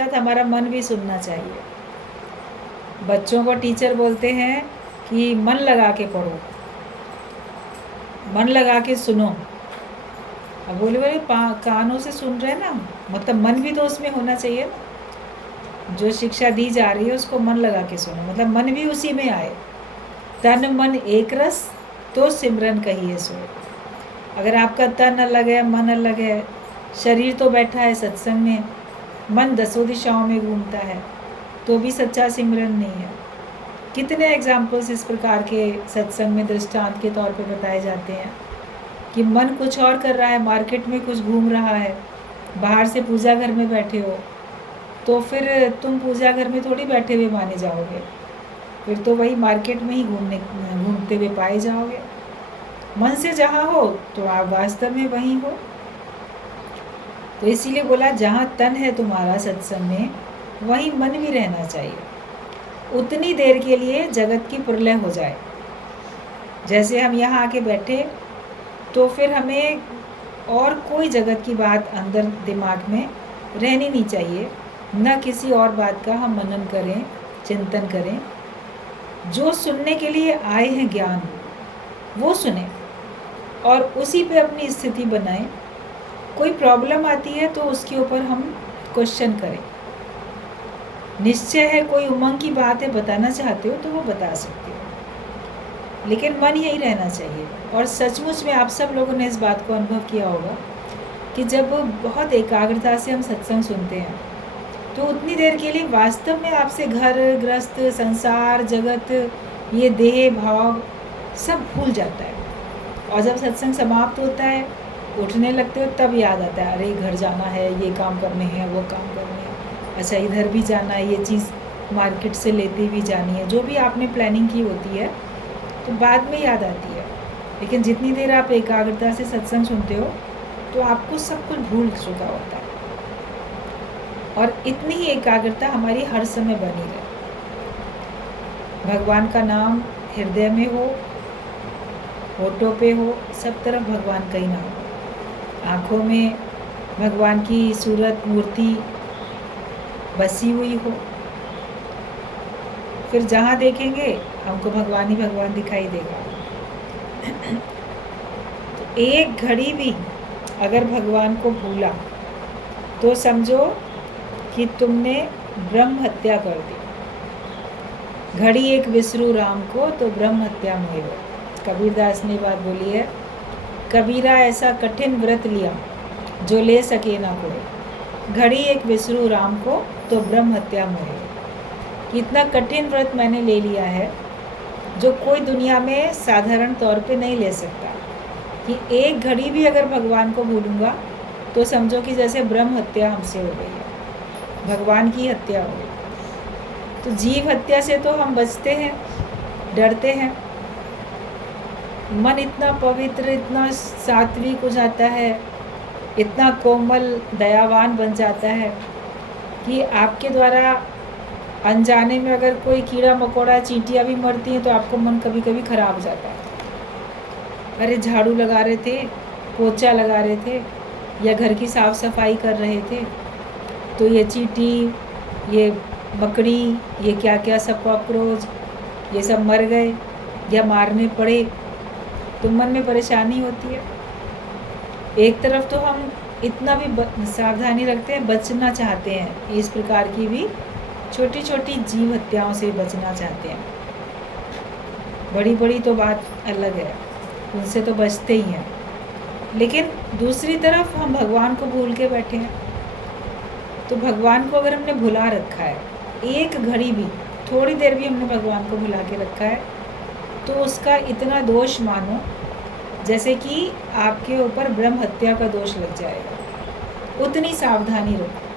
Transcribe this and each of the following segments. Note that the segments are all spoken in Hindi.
साथ हमारा मन भी सुनना चाहिए। बच्चों को टीचर बोलते हैं कि मन लगा के पढ़ो, मन लगा के सुनो। अब बोले बोले कानों से सुन रहे हैं ना, मतलब मन भी तो उसमें होना चाहिए ना। जो शिक्षा दी जा रही है उसको मन लगा के सुनो, मतलब मन भी उसी में आए। तन मन एक रस तो सिमरन कहिए सोए। अगर आपका तन अलग है, मन अलग है, शरीर तो बैठा है सत्संग में, मन दसों दिशाओं में घूमता है, तो भी सच्चा सिमरन नहीं है। कितने एग्जाम्पल्स इस प्रकार के सत्संग में दृष्टांत के तौर पे बताए जाते हैं कि मन कुछ और कर रहा है, मार्केट में कुछ घूम रहा है, बाहर से पूजा घर में बैठे हो, तो फिर तुम पूजा घर में थोड़ी बैठे हुए माने जाओगे, फिर तो वही मार्केट में ही घूमते हुए पाए जाओगे। मन से जहाँ हो तो आप वास्तव में वहीं हो। तो इसीलिए बोला जहाँ तन है तुम्हारा सत्संग में, वहीं मन भी रहना चाहिए। उतनी देर के लिए जगत की प्रलय हो जाए। जैसे हम यहाँ आके बैठे तो फिर हमें और कोई जगत की बात अंदर दिमाग में रहनी नहीं चाहिए, न किसी और बात का हम मनन करें, चिंतन करें। जो सुनने के लिए आए हैं ज्ञान, वो सुने और उसी पे अपनी स्थिति बनाएं। कोई प्रॉब्लम आती है तो उसके ऊपर हम क्वेश्चन करें। निश्चय है कोई उमंग की बात है, बताना चाहते हो तो वो बता सकते हो, लेकिन मन यही रहना चाहिए। और सचमुच में आप सब लोगों ने इस बात को अनुभव किया होगा कि जब बहुत एकाग्रता से हम सत्संग सुनते हैं तो उतनी देर के लिए वास्तव में आपसे घर गृहस्थ, संसार, जगत, ये देह भाव सब भूल जाता है। और जब सत्संग समाप्त होता है, उठने लगते हो, तब याद आता है अरे घर जाना है, ये काम करने हैं, वो काम करने हैं, अच्छा इधर भी जाना है, ये चीज़ मार्केट से लेते भी जानी है। जो भी आपने प्लानिंग की होती है तो बाद में याद आती है, लेकिन जितनी देर आप एकाग्रता से सत्संग सुनते हो तो आपको सब कुछ भूल चुका होता है। और इतनी ही एकाग्रता हमारी हर समय बनी रहे। भगवान का नाम हृदय में हो, होठों पे हो, सब तरफ भगवान का ही नाम हो, आँखों में भगवान की सूरत मूर्ति बसी हुई हो, फिर जहाँ देखेंगे हमको भगवान ही भगवान दिखाई देगा। तो एक घड़ी भी अगर भगवान को भूला तो समझो कि तुमने ब्रह्म हत्या कर दी। घड़ी एक विसरू राम को तो ब्रह्म हत्या मोह हो। कबीरदास ने बात बोली है, कबीरा ऐसा कठिन व्रत लिया जो ले सके ना कोई। घड़ी एक विसरू राम को तो ब्रह्म हत्या मोह हो। इतना कठिन व्रत मैंने ले लिया है जो कोई दुनिया में साधारण तौर पे नहीं ले सकता, कि एक घड़ी भी अगर भगवान को भूलूंगा तो समझो कि जैसे ब्रह्म हत्या हमसे हो गई है, भगवान की हत्या हो गई। तो जीव हत्या से तो हम बचते हैं, डरते हैं। मन इतना पवित्र, इतना सात्विक हो जाता है, इतना कोमल दयावान बन जाता है कि आपके द्वारा अनजाने में अगर कोई कीड़ा मकोड़ा, चींटियाँ भी मरती हैं तो आपको मन कभी कभी खराब हो जाता है। अरे झाड़ू लगा रहे थे, पोछा लगा रहे थे, या घर की साफ़ सफाई कर रहे थे, तो ये चींटी, ये मकड़ी, ये क्या क्या सब कॉकरोच, ये सब मर गए या मारने पड़े, तो मन में परेशानी होती है। एक तरफ तो हम इतना भी सावधानी रखते हैं, बचना चाहते हैं, इस प्रकार की भी छोटी छोटी जीव हत्याओं से बचना चाहते हैं। बड़ी बड़ी तो बात अलग है, उनसे तो बचते ही हैं, लेकिन दूसरी तरफ हम भगवान को भूल के बैठे हैं। तो भगवान को अगर हमने भुला रखा है, एक घड़ी भी, थोड़ी देर भी हमने भगवान को भुला के रखा है, तो उसका इतना दोष मानो जैसे कि आपके ऊपर ब्रह्म हत्या का दोष लग जाएगा। उतनी सावधानी रखो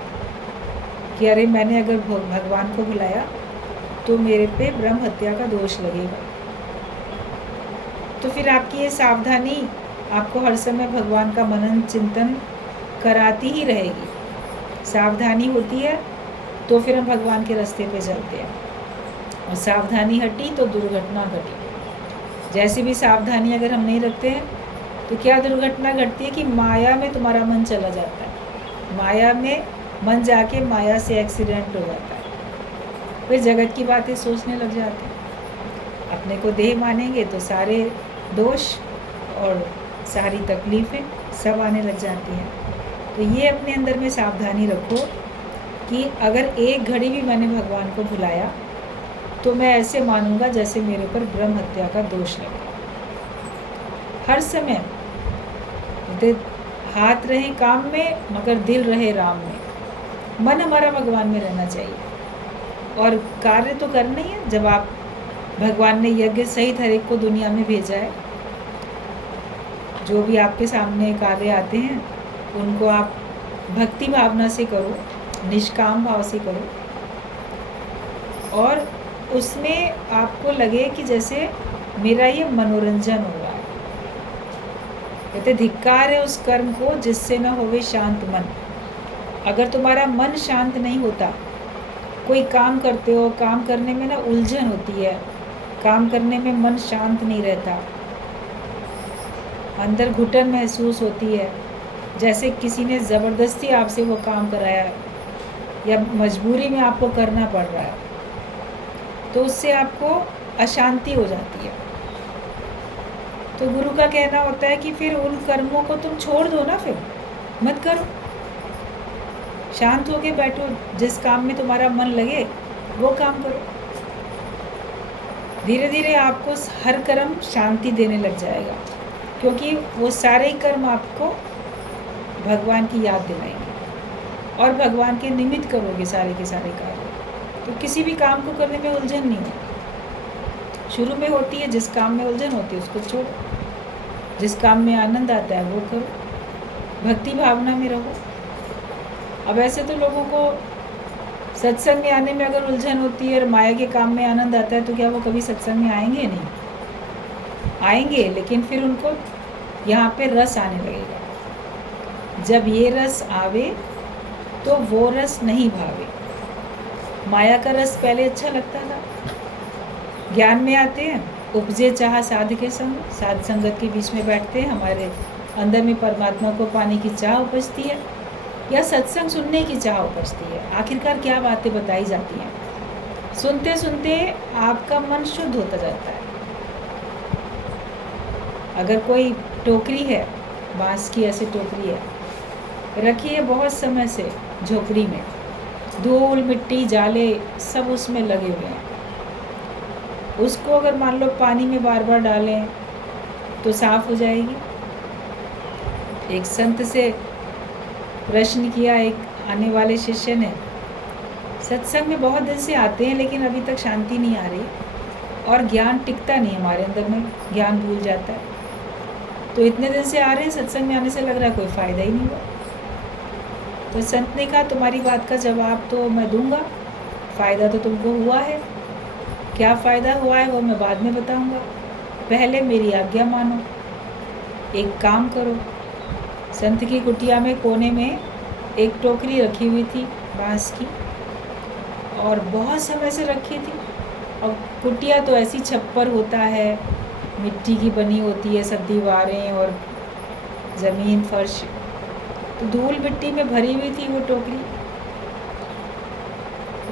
कि अरे मैंने अगर भगवान को भुलाया तो मेरे पे ब्रह्म हत्या का दोष लगेगा। तो फिर आपकी ये सावधानी आपको हर समय भगवान का मनन चिंतन कराती ही रहेगी। सावधानी होती है तो फिर हम भगवान के रास्ते पे चलते हैं, और सावधानी हटी तो दुर्घटना घटी। जैसी भी सावधानी अगर हम नहीं रखते हैं तो क्या दुर्घटना घटती है कि माया में तुम्हारा मन चला जाता है। माया में मन जाके माया से एक्सीडेंट हो जाता है, फिर जगत की बातें सोचने लग जाते हैं। अपने को देह मानेंगे तो सारे दोष और सारी तकलीफ़ें सब आने लग जाती हैं। तो ये अपने अंदर में सावधानी रखो कि अगर एक घड़ी भी मैंने भगवान को भुलाया तो मैं ऐसे मानूंगा जैसे मेरे ऊपर ब्रह्म हत्या का दोष लगा। हर समय हाथ रहे काम में मगर दिल रहे राम में, मन हमारा भगवान में रहना चाहिए। और कार्य तो करना ही है। जब आप भगवान ने यज्ञ सहित हर एक को दुनिया में भेजा है, जो भी आपके सामने कार्य आते हैं उनको आप भक्ति भावना से करो, निष्काम भाव से करो, और उसमें आपको लगे कि जैसे मेरा ये मनोरंजन हो रहा है। कहते धिक्कार है उस कर्म को जिससे न होवे शांत मन। अगर तुम्हारा मन शांत नहीं होता, कोई काम करते हो, काम करने में ना उलझन होती है, काम करने में मन शांत नहीं रहता, अंदर घुटन महसूस होती है, जैसे किसी ने ज़बरदस्ती आपसे वो काम कराया या मजबूरी में आपको करना पड़ रहा है, तो उससे आपको अशांति हो जाती है। तो गुरु का कहना होता है कि फिर उन कर्मों को तुम छोड़ दो ना, फिर मत करो, शांत होके बैठो, जिस काम में तुम्हारा मन लगे वो काम करो। धीरे धीरे आपको हर कर्म शांति देने लग जाएगा, क्योंकि वो सारे कर्म आपको भगवान की याद दिलाएंगे और भगवान के निमित्त करोगे सारे के सारे कार्य। तो किसी भी काम को करने में उलझन नहीं है। शुरू में होती है, जिस काम में उलझन होती है उसको छोड़ो, जिस काम में आनंद आता है वो करो, भक्ति भावना में रहो। अब ऐसे तो लोगों को सत्संग में आने में अगर उलझन होती है और माया के काम में आनंद आता है तो क्या वो कभी सत्संग में आएंगे? नहीं आएंगे, लेकिन फिर उनको यहाँ पे रस आने लगेगा। जब ये रस आवे तो वो रस नहीं भावे। माया का रस पहले अच्छा लगता था, ज्ञान में आते हैं, उपजे चाह साध के संग, साध संगत के बीच में बैठते हैं, हमारे अंदर में परमात्मा को पाने की चाह उपजती है या सत्संग सुनने की चाह उपजती है। आखिरकार क्या बातें बताई जाती हैं, सुनते सुनते आपका मन शुद्ध होता जाता है। अगर कोई टोकरी है, बांस की ऐसी टोकरी है, रखी है बहुत समय से झोपड़ी में, धूल मिट्टी जाले सब उसमें लगे हुए हैं, उसको अगर मान लो पानी में बार बार डालें तो साफ हो जाएगी। एक संत से प्रश्न किया एक आने वाले शिष्य ने, सत्संग में बहुत दिन से आते हैं लेकिन अभी तक शांति नहीं आ रही और ज्ञान टिकता नहीं, हमारे अंदर में ज्ञान भूल जाता है, तो इतने दिन से आ रहे हैं, सत्संग में आने से लग रहा है कोई फ़ायदा ही नहीं हुआ। तो संत ने कहा तुम्हारी बात का जवाब तो मैं दूंगा, फ़ायदा तो तुमको हुआ है, क्या फ़ायदा हुआ है वो मैं बाद में बताऊंगा, पहले मेरी आज्ञा मानो, एक काम करो। संत की कुटिया में कोने में एक टोकरी रखी हुई थी बांस की, और बहुत समय से रखी थी, और कुटिया तो ऐसी छप्पर होता है, मिट्टी की बनी होती है, सब दीवारें और ज़मीन फर्श, तो धूल मिट्टी में भरी हुई थी वो टोकरी।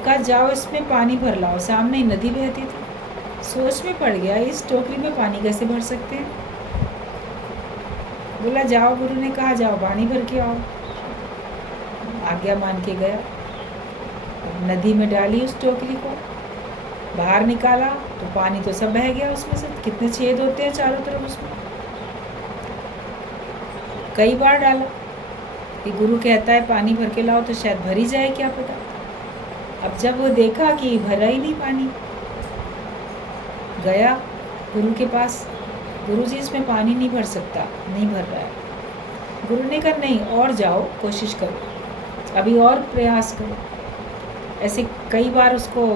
कहा जाओ इसमें पानी भर लाओ, सामने ही नदी बहती थी। सोच में पड़ गया इस टोकरी में पानी कैसे भर सकते हैं। बोला जाओ, गुरु ने कहा जाओ पानी भर के आओ। आज्ञा मान के गया, नदी में डाली उस टोकरी को, बाहर निकाला तो पानी तो सब बह गया उसमें से, कितने छेद होते हैं चारों तरफ उसमें। कई बार डाला कि गुरु कहता है पानी भर के लाओ तो शायद भर ही जाए, क्या पता। अब जब वो देखा कि भरा ही नहीं पानी, गया गुरु के पास, गुरु जी इसमें पानी नहीं भर सकता, नहीं भर रहा है। गुरु ने कहा नहीं, और जाओ कोशिश करो, अभी और प्रयास करो। ऐसे कई बार उसको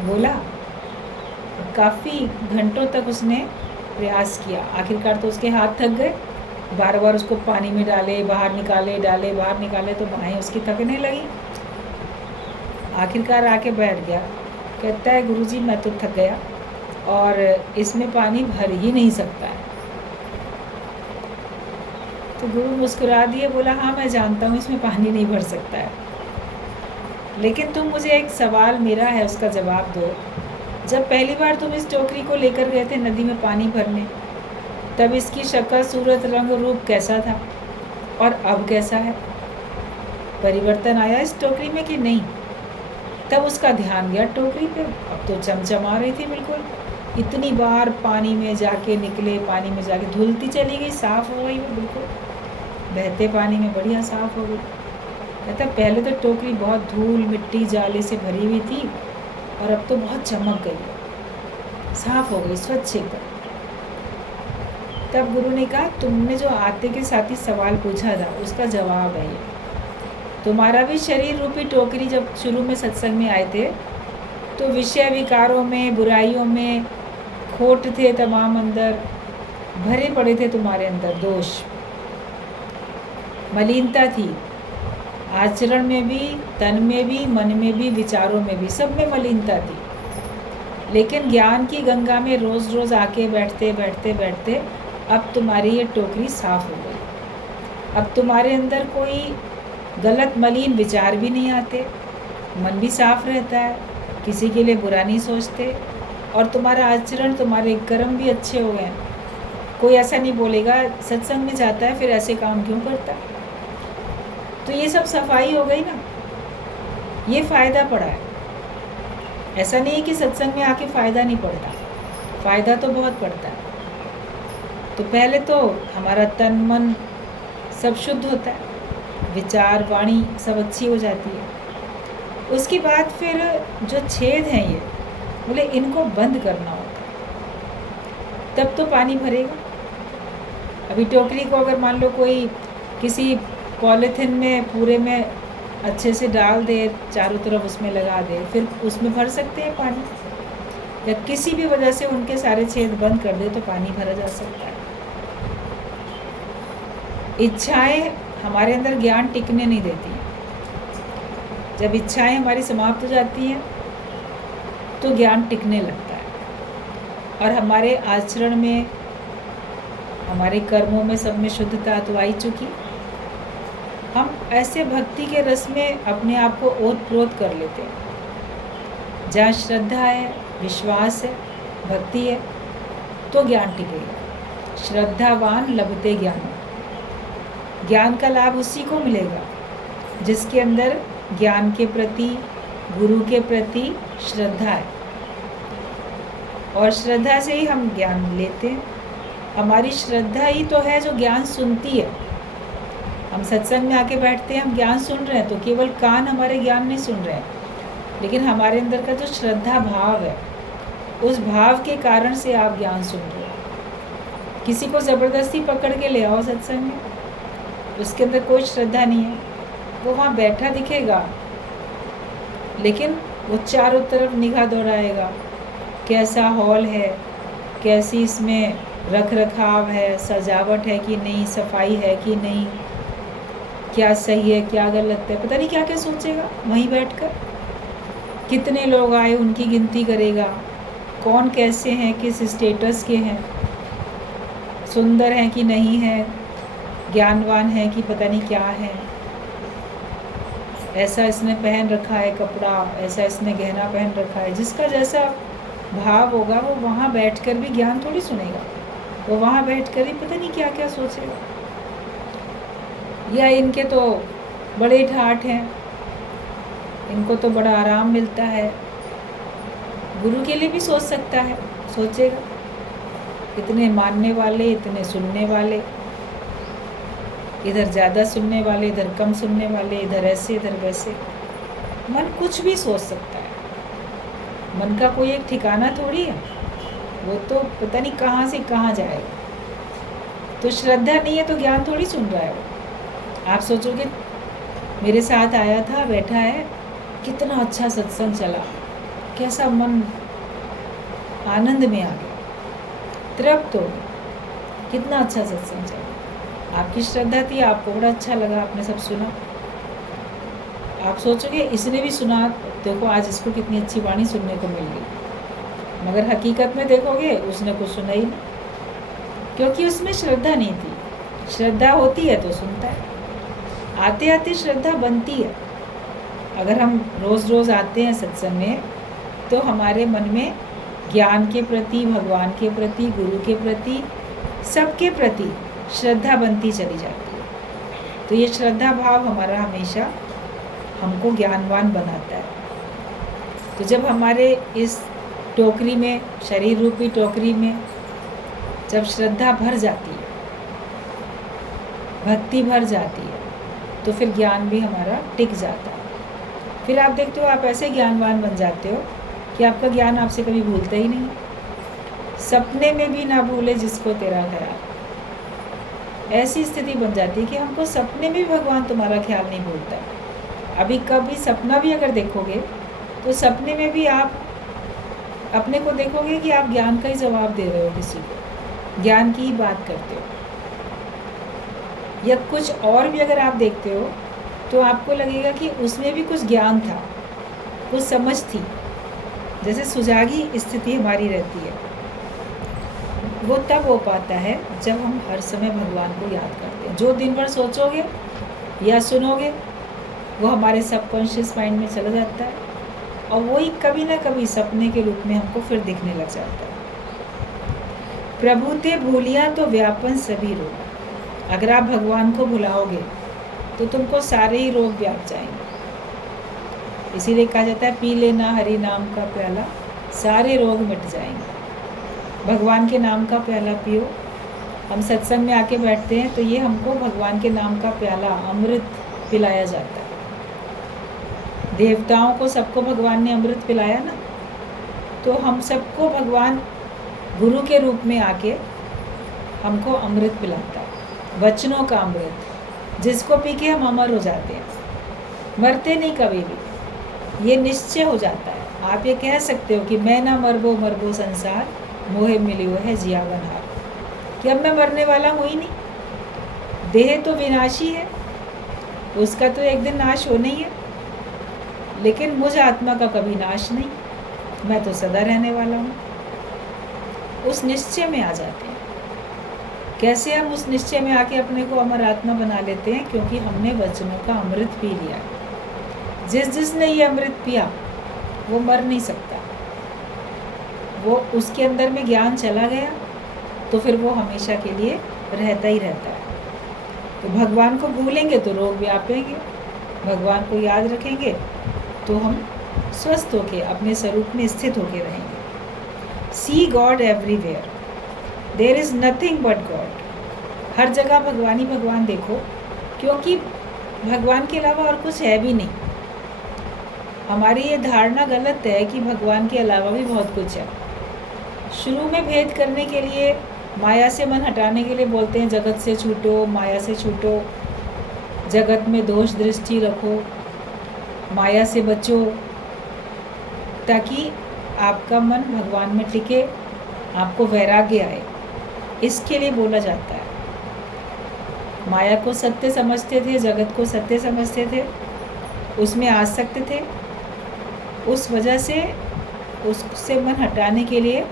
बोला, काफ़ी घंटों तक उसने प्रयास किया, आखिरकार तो उसके हाथ थक गए, बार बार उसको पानी में डाले, बाहर निकाले, डाले बाहर निकाले, तो बाहें उसकी थकने लगी। आखिरकार आके बैठ गया, कहता है गुरुजी मैं तो थक गया और इसमें पानी भर ही नहीं सकता है। तो गुरु मुस्कुरा दिए, बोला हाँ मैं जानता हूँ इसमें पानी नहीं भर सकता है, लेकिन तुम मुझे एक सवाल मेरा है उसका जवाब दो। जब पहली बार तुम इस टोकरी को लेकर गए थे नदी में पानी भरने, तब इसकी शक्ल, सूरत, रंग, रूप कैसा था और अब कैसा है? परिवर्तन आया इस टोकरी में कि नहीं? तब उसका ध्यान गया टोकरी पे। अब तो चमचमा रही थी बिल्कुल। इतनी बार पानी में जाके निकले, पानी में जाके धुलती चली गई, साफ हो गई वो बिल्कुल, बहते पानी में बढ़िया साफ हो गई। कहता पहले तो टोकरी बहुत धूल, मिट्टी, जाले से भरी हुई थी और अब तो बहुत चमक गई, साफ हो गई, स्वच्छ एकदम। तब गुरु ने कहा तुमने जो आते के साथ ही सवाल पूछा था उसका जवाब है ये। तुम्हारा भी शरीर रूपी टोकरी जब शुरू में सत्संग में आए थे तो विषय विकारों में, बुराइयों में खोट थे, तमाम अंदर भरे पड़े थे, तुम्हारे अंदर दोष, मलिनता थी, आचरण में भी, तन में भी, मन में भी, विचारों में भी, सब में मलिनता थी। लेकिन ज्ञान की गंगा में रोज़ रोज़ आके बैठते बैठते बैठते अब तुम्हारी ये टोकरी साफ हो गई। अब तुम्हारे अंदर कोई गलत मलिन विचार भी नहीं आते, मन भी साफ रहता है, किसी के लिए बुरा नहीं सोचते, और तुम्हारा आचरण, तुम्हारे कर्म भी अच्छे हो गए। कोई ऐसा नहीं बोलेगा सत्संग में जाता है फिर ऐसे काम क्यों करता। तो ये सब सफाई हो गई ना, ये फ़ायदा पड़ा है। ऐसा नहीं है कि सत्संग में आके फ़ायदा नहीं पड़ता, फ़ायदा तो बहुत पड़ता है। तो पहले तो हमारा तन मन सब शुद्ध होता है, विचार, वाणी सब अच्छी हो जाती है। उसके बाद फिर जो छेद हैं ये बोले इनको बंद करना होता है, तब तो पानी भरेगा। अभी टोकरी को अगर मान लो कोई किसी पॉलीथिन में पूरे में अच्छे से डाल दे, चारों तरफ उसमें लगा दे, फिर उसमें भर सकते हैं पानी, या किसी भी वजह से उनके सारे छेद बंद कर दे तो पानी भरा जा सकता है। इच्छाएं हमारे अंदर ज्ञान टिकने नहीं देती। जब इच्छाएं हमारी समाप्त हो जाती हैं तो ज्ञान टिकने लगता है, और हमारे आचरण में, हमारे कर्मों में, सब में शुद्धता तो आ ही चुकी। हम ऐसे भक्ति के रस में अपने आप को ओत-प्रोत कर लेते हैं। जहाँ श्रद्धा है, विश्वास है, भक्ति है तो ज्ञान टिकेगा। श्रद्धावान लभते ज्ञान, ज्ञान का लाभ उसी को मिलेगा जिसके अंदर ज्ञान के प्रति, गुरु के प्रति श्रद्धा है। और श्रद्धा से ही हम ज्ञान लेते हैं। हमारी श्रद्धा ही तो है जो ज्ञान सुनती है। हम सत्संग में आके बैठते हैं, हम ज्ञान सुन रहे हैं तो केवल कान हमारे ज्ञान नहीं सुन रहे हैं, लेकिन हमारे अंदर का जो श्रद्धा भाव है, उस भाव के कारण से आप ज्ञान सुन रहे हो। किसी को ज़बरदस्ती पकड़ के ले आओ सत्संग में, उसके अंदर कोई श्रद्धा नहीं है, वो वहाँ बैठा दिखेगा लेकिन वो चारों तरफ निगाह दौड़ाएगा, कैसा हॉल है, कैसी इसमें रख रखाव है, सजावट है कि नहीं, सफाई है कि नहीं, क्या सही है क्या गलत है, पता नहीं क्या क्या सोचेगा वहीं बैठकर। कितने लोग आए उनकी गिनती करेगा, कौन कैसे हैं, किस स्टेटस के हैं, सुंदर हैं कि नहीं हैं, ज्ञानवान है कि पता नहीं क्या है, ऐसा इसने पहन रखा है कपड़ा, ऐसा इसने गहना पहन रखा है। जिसका जैसा भाव होगा वो वहाँ बैठकर भी ज्ञान थोड़ी सुनेगा, वो वहाँ बैठकर ही पता नहीं क्या क्या सोचेगा। या इनके तो बड़े ठाठ हैं, इनको तो बड़ा आराम मिलता है, गुरु के लिए भी सोच सकता है, सोचेगा। इतने मानने वाले, इतने सुनने वाले, इधर ज़्यादा सुनने वाले, इधर कम सुनने वाले, इधर ऐसे इधर वैसे, मन कुछ भी सोच सकता है। मन का कोई एक ठिकाना थोड़ी है, वो तो पता नहीं कहाँ से कहाँ जाएगा। तो श्रद्धा नहीं है तो ज्ञान थोड़ी सुन रहा है वो। आप सोचोगे मेरे साथ आया था, बैठा है, कितना अच्छा सत्संग चला, कैसा मन आनंद में आ गया, तृप्त हो गया, कितना अच्छा सत्संग चला। आपकी श्रद्धा थी, आपको बड़ा अच्छा लगा, आपने सब सुना। आप सोचोगे इसने भी सुना, देखो आज इसको कितनी अच्छी वाणी सुनने को मिल गई, मगर हकीकत में देखोगे उसने कुछ सुना ही नहीं, क्योंकि उसमें श्रद्धा नहीं थी। श्रद्धा होती है तो सुनता है, आते आते श्रद्धा बनती है, अगर हम रोज़ रोज़ आते हैं सत्संग में तो हमारे मन में ज्ञान के प्रति, भगवान के प्रति, गुरु के प्रति, सबके प्रति श्रद्धा बनती चली जाती है। तो ये श्रद्धा भाव हमारा हमेशा हमको ज्ञानवान बनाता है। तो जब हमारे इस टोकरी में, शरीर रूपी टोकरी में जब श्रद्धा भर जाती है, भक्ति भर जाती है, तो फिर ज्ञान भी हमारा टिक जाता है। फिर आप देखते हो आप ऐसे ज्ञानवान बन जाते हो कि आपका ज्ञान आपसे कभी भूलता ही नहीं। सपने में भी ना भूले जिसको तेरा ख्याल, ऐसी स्थिति बन जाती है कि हमको सपने में भी भगवान तुम्हारा ख्याल नहीं भूलता। अभी कभी सपना भी अगर देखोगे तो सपने में भी आप अपने को देखोगे कि आप ज्ञान का ही जवाब दे रहे हो, किसी को ज्ञान की ही बात करते हो। या कुछ और भी अगर आप देखते हो तो आपको लगेगा कि उसमें भी कुछ ज्ञान था, कुछ समझ थी, जैसे सुजागी स्थिति हमारी रहती है। वो तब हो पाता है जब हम हर समय भगवान को याद करते हैं। जो दिन भर सोचोगे या सुनोगे वो हमारे सबकॉन्शियस माइंड में चला जाता है और वही कभी ना कभी सपने के रूप में हमको फिर दिखने लग जाता है। प्रभु ते भूलिया तो व्यापन सभी रोग। अगर आप भगवान को भुलाओगे तो तुमको सारे ही रोग व्याप जाएंगे। इसीलिए कहा जाता है पी लेना हरि नाम का प्याला, सारे रोग मिट जाएंगे। भगवान के नाम का प्याला पियो। हम सत्संग में आके बैठते हैं तो ये हमको भगवान के नाम का प्याला, अमृत पिलाया जाता है। देवताओं को सबको भगवान ने अमृत पिलाया ना, तो हम सबको भगवान गुरु के रूप में आके हमको अमृत पिलाता है, वचनों का अमृत, जिसको पी के हम अमर हो जाते हैं, मरते नहीं कभी भी। ये निश्चय हो जाता है। आप ये कह सकते हो कि मैं ना मरबो मरबो संसार, मोहे मिलियो है जियावन हार, कि अब मैं मरने वाला हूँ ही नहीं। देह तो विनाशी है, उसका तो एक दिन नाश होना ही है, लेकिन मुझ आत्मा का कभी नाश नहीं, मैं तो सदा रहने वाला हूँ। उस निश्चय में आ जाते हैं। कैसे हम उस निश्चय में आके अपने को अमर आत्मा बना लेते हैं? क्योंकि हमने वचनों का अमृत पी लिया। जिसने ये अमृत पिया वो मर नहीं सकता। वो उसके अंदर में ज्ञान चला गया तो फिर वो हमेशा के लिए रहता ही रहता है। तो भगवान को भूलेंगे तो रोग व्यापेंगे, भगवान को याद रखेंगे तो हम स्वस्थ होके अपने स्वरूप में स्थित होके रहेंगे। See God everywhere, there is nothing but God. हर जगह भगवान ही भगवान देखो, क्योंकि भगवान के अलावा और कुछ है भी नहीं। हमारी ये धारणा गलत है कि भगवान के अलावा भी बहुत कुछ है। शुरू में भेद करने के लिए, माया से मन हटाने के लिए बोलते हैं जगत से छूटो, माया से छूटो, जगत में दोष दृष्टि रखो, माया से बचो, ताकि आपका मन भगवान में टिके, आपको वैराग्य आए। इसके लिए बोला जाता है। माया को सत्य समझते थे, जगत को सत्य समझते थे, उसमें आसक्त थे। उस वजह से उससे मन हटाने के लिए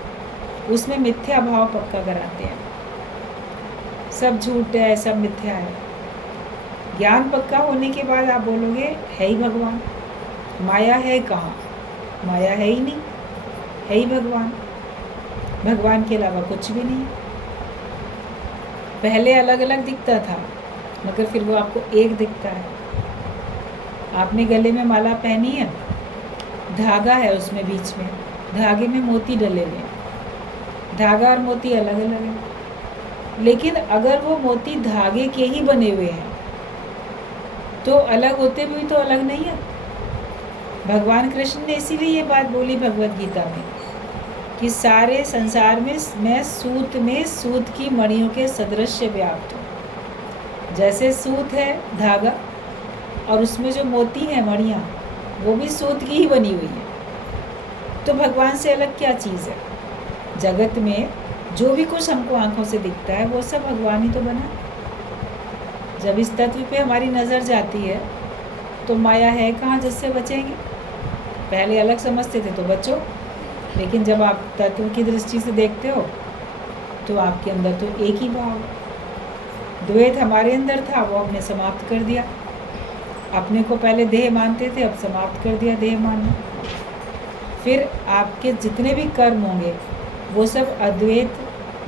उसमें मिथ्या भाव पक्का कराते हैं। सब झूठ है, सब मिथ्या है। ज्ञान पक्का होने के बाद आप बोलोगे है ही भगवान, माया है कहाँ? माया है ही नहीं, है ही भगवान। भगवान के अलावा कुछ भी नहीं। पहले अलग अलग दिखता था, मगर फिर वो आपको एक दिखता है। आपने गले में माला पहनी है, धागा है उसमें बीच में, धागे में मोती डले हुए हैं। धागा और मोती अलग अलग है, लेकिन अगर वो मोती धागे के ही बने हुए हैं तो अलग होते भी तो अलग नहीं है। भगवान कृष्ण ने इसीलिए ये बात बोली भगवत गीता में कि सारे संसार में मैं सूत की मणियों के सदृश व्याप्त हूँ। जैसे सूत है धागा और उसमें जो मोती है मणियाँ, वो भी सूत की ही बनी हुई है। तो भगवान से अलग क्या चीज़ है? जगत में जो भी कुछ हमको आंखों से दिखता है वो सब भगवान ही तो बना। जब इस तत्व पे हमारी नज़र जाती है तो माया है कहाँ जिससे बचेंगे? पहले अलग समझते थे तो बचो, लेकिन जब आप तत्व की दृष्टि से देखते हो तो आपके अंदर तो एक ही भाव है। द्वैत हमारे अंदर था, वो हमने समाप्त कर दिया। अपने को पहले देह मानते थे, अब समाप्त कर दिया देह मानना। फिर आपके जितने भी कर्म होंगे वो सब अद्वैत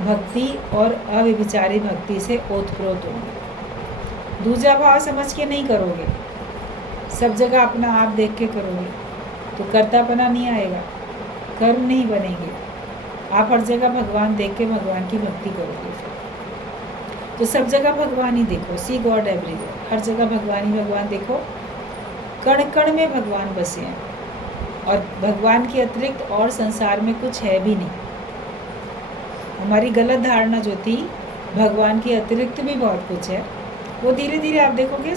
भक्ति और अव्यभिचारी भक्ति से ओतप्रोत होंगे। दूसरा भाव समझ के नहीं करोगे, सब जगह अपना आप देख के करोगे तो कर्तापना नहीं आएगा, कर्म नहीं बनेंगे। आप हर जगह भगवान देख के भगवान की भक्ति करोगे। फिर तो सब जगह भगवान ही देखो, सी गॉड एवरीवेयर, हर जगह भगवान ही भगवान देखो। कण कण में भगवान बसे हैं और भगवान के अतिरिक्त और संसार में कुछ है भी नहीं। हमारी गलत धारणा जो थी भगवान के अतिरिक्त भी बहुत कुछ है, वो धीरे धीरे आप देखोगे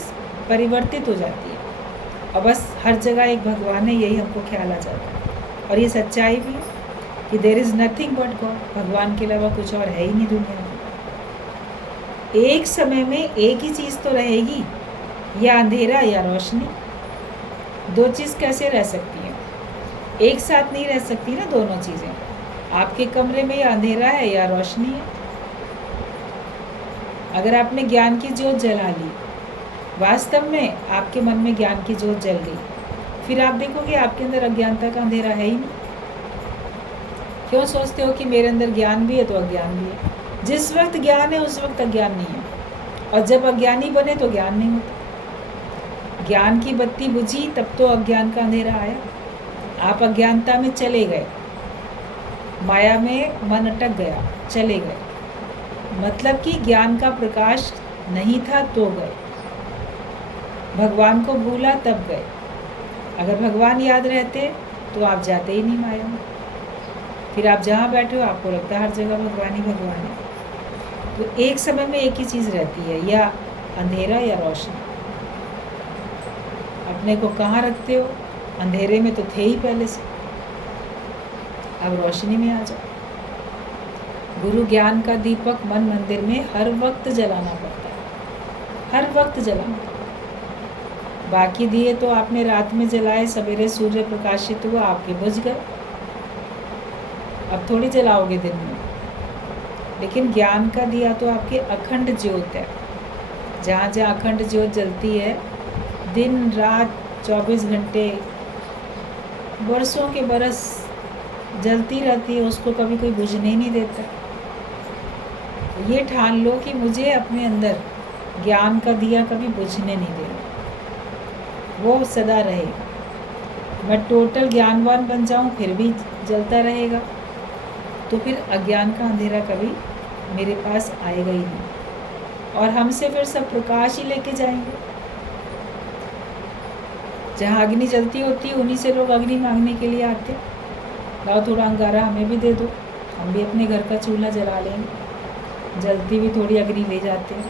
परिवर्तित हो जाती है। और बस हर जगह एक भगवान है, यही हमको ख्याल आ जाता है। और ये सच्चाई भी है कि there is nothing but God, भगवान के अलावा कुछ और है ही नहीं दुनिया में। एक समय में एक ही चीज़ तो रहेगी, या अंधेरा या रोशनी। दो चीज़ कैसे रह सकती हैं? एक साथ नहीं रह सकती ना दोनों चीज़ें। आपके कमरे में या अंधेरा है या रोशनी है। अगर आपने ज्ञान की ज्योत जला ली, वास्तव में आपके मन में ज्ञान की ज्योत जल गई, फिर आप देखोगे आपके अंदर अज्ञानता का अंधेरा है ही नहीं। क्यों सोचते हो कि मेरे अंदर ज्ञान भी है तो अज्ञान भी है? जिस वक्त ज्ञान है उस वक्त अज्ञान नहीं है, और जब अज्ञानी बने तो ज्ञान नहीं होता। ज्ञान की बत्ती बुझी तब तो अज्ञान का अंधेरा आया। आप अज्ञानता में चले गए, माया में मन अटक गया, चले गए, मतलब कि ज्ञान का प्रकाश नहीं था तो गए। भगवान को भूला तब गए। अगर भगवान याद रहते तो आप जाते ही नहीं माया में। फिर आप जहाँ बैठे हो आपको लगता है हर जगह भगवान ही भगवान है। तो एक समय में एक ही चीज़ रहती है, या अंधेरा या रोशनी। अपने को कहाँ रखते हो? अंधेरे में तो थे ही पहले से, अब रोशनी में आ जाओ। गुरु ज्ञान का दीपक मन मंदिर में हर वक्त जलाना पड़ता है, हर वक्त जलाना। बाकी दिए तो आपने रात में जलाए, सवेरे सूर्य प्रकाशित हुआ आपके बुझ गए, अब थोड़ी जलाओगे दिन में। लेकिन ज्ञान का दिया तो आपके अखंड ज्योत है। जहाँ जहाँ अखंड ज्योत जलती है, दिन रात 24 घंटे बरसों के बरस जलती रहती है, उसको कभी कोई बुझने ही नहीं देता। ये ठान लो कि मुझे अपने अंदर ज्ञान का दिया कभी बुझने नहीं देना, वो सदा रहेगा। मैं टोटल ज्ञानवान बन जाऊं फिर भी जलता रहेगा, तो फिर अज्ञान का अंधेरा कभी मेरे पास आएगा ही नहीं, और हमसे फिर सब प्रकाश ही लेके जाएंगे। जहाँ अग्नि जलती होती है उन्हीं से लोग अग्नि मांगने के लिए आते हैं, लाओ थोड़ा अंगारा हमें भी दे दो, हम भी अपने घर का चूल्हा जला लेंगे। जलती हुई थोड़ी अग्नि ले जाते हैं,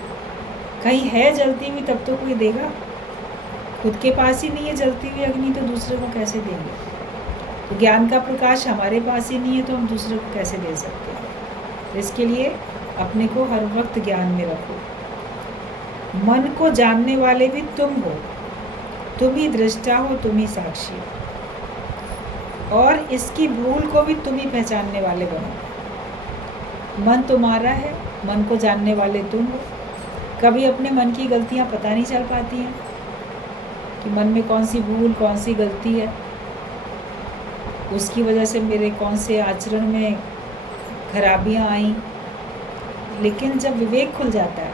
कहीं है जलती हुई तब तो कोई देगा। खुद के पास ही नहीं है जलती हुई अग्नि तो दूसरे को कैसे देंगे? तो ज्ञान का प्रकाश हमारे पास ही नहीं है तो हम दूसरे को कैसे दे सकते हैं? तो इसके लिए अपने को हर वक्त ज्ञान में रखो। मन को जानने वाले भी तुम हो, तुम ही दृष्टा हो, तुम ही साक्षी हो, और इसकी भूल को भी तुम ही पहचानने वाले बनो। मन तुम्हारा है, मन को जानने वाले तुम हो। कभी अपने मन की गलतियाँ पता नहीं चल पाती हैं कि मन में कौन सी भूल, कौन सी गलती है, उसकी वजह से मेरे कौन से आचरण में खराबियाँ आई। लेकिन जब विवेक खुल जाता है,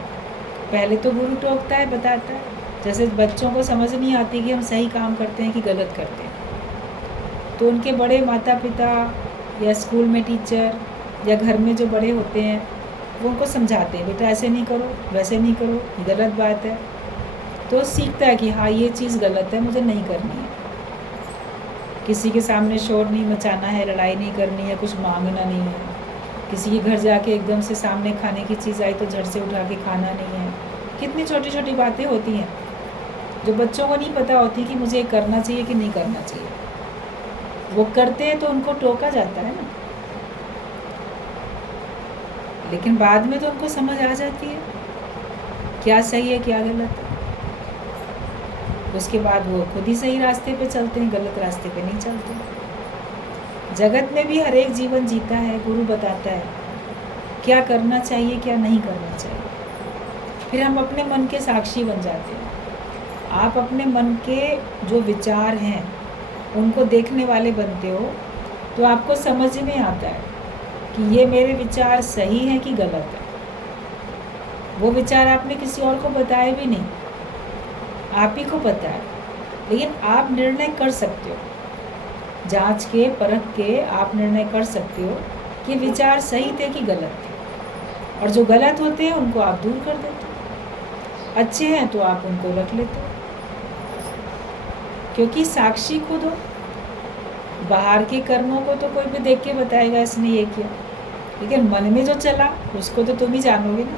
पहले तो गुरु टोकता है, बताता है। जैसे बच्चों को समझ नहीं आती कि हम सही काम करते हैं कि गलत करते हैं, तो उनके बड़े माता पिता या स्कूल में टीचर या घर में जो बड़े होते हैं वो उनको समझाते हैं, बेटा ऐसे नहीं करो, वैसे नहीं करो, ये गलत बात है। तो सीखता है कि हाँ ये चीज़ गलत है, मुझे नहीं करनी है। किसी के सामने शोर नहीं मचाना है, लड़ाई नहीं करनी है, कुछ मांगना नहीं है। किसी के घर जाके एकदम से सामने खाने की चीज़ आई तो झट से उठा के खाना नहीं है। कितनी छोटी छोटी बातें होती हैं जो बच्चों को नहीं पता होती कि मुझे करना चाहिए कि नहीं करना चाहिए। वो करते हैं तो उनको टोका जाता है ना, लेकिन बाद में तो उनको समझ आ जाती है क्या सही है क्या गलत है। उसके बाद वो खुद ही सही रास्ते पे चलते हैं, गलत रास्ते पे नहीं चलते। जगत में भी हर एक जीवन जीता है, गुरु बताता है क्या करना चाहिए क्या नहीं करना चाहिए। फिर हम अपने मन के साक्षी बन जाते हैं। आप अपने मन के जो विचार हैं उनको देखने वाले बनते हो, तो आपको समझ में आता है कि ये मेरे विचार सही हैं कि गलत है। वो विचार आपने किसी और को बताए भी नहीं, आप ही को पता है, लेकिन आप निर्णय कर सकते हो, जांच के परख के आप निर्णय कर सकते हो कि विचार सही थे कि गलत थे। और जो गलत होते हैं उनको आप दूर कर देते हो, अच्छे हैं तो आप उनको रख लेते हो, क्योंकि साक्षी खुद हो। बाहर के कर्मों को तो कोई भी देख के बताएगा इसने ये किया, लेकिन मन में जो चला उसको तो तुम ही जानोगे ना,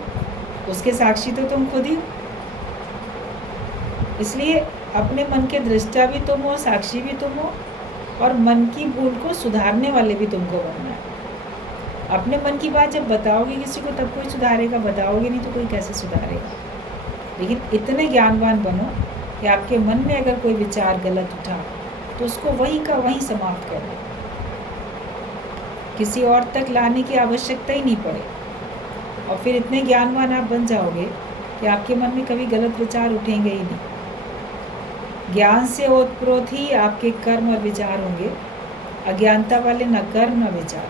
उसके साक्षी तो तुम खुद ही हो। इसलिए अपने मन के दृष्टा भी तुम हो, साक्षी भी तुम हो, और मन की भूल को सुधारने वाले भी तुमको बनना है। अपने मन की बात जब बताओगे किसी को तब कोई सुधारेगा, बताओगे नहीं तो कोई कैसे सुधारेगा। लेकिन इतने ज्ञानवान बनो कि आपके मन में अगर कोई विचार गलत उठा तो उसको वहीं का वहीं समाप्त कर दो, किसी और तक लाने की आवश्यकता ही नहीं पड़े। और फिर इतने ज्ञानवान आप बन जाओगे कि आपके मन में कभी गलत विचार उठेंगे ही नहीं। ज्ञान से ओतप्रोत ही आपके कर्म और विचार होंगे। अज्ञानता वाले न कर्म न विचार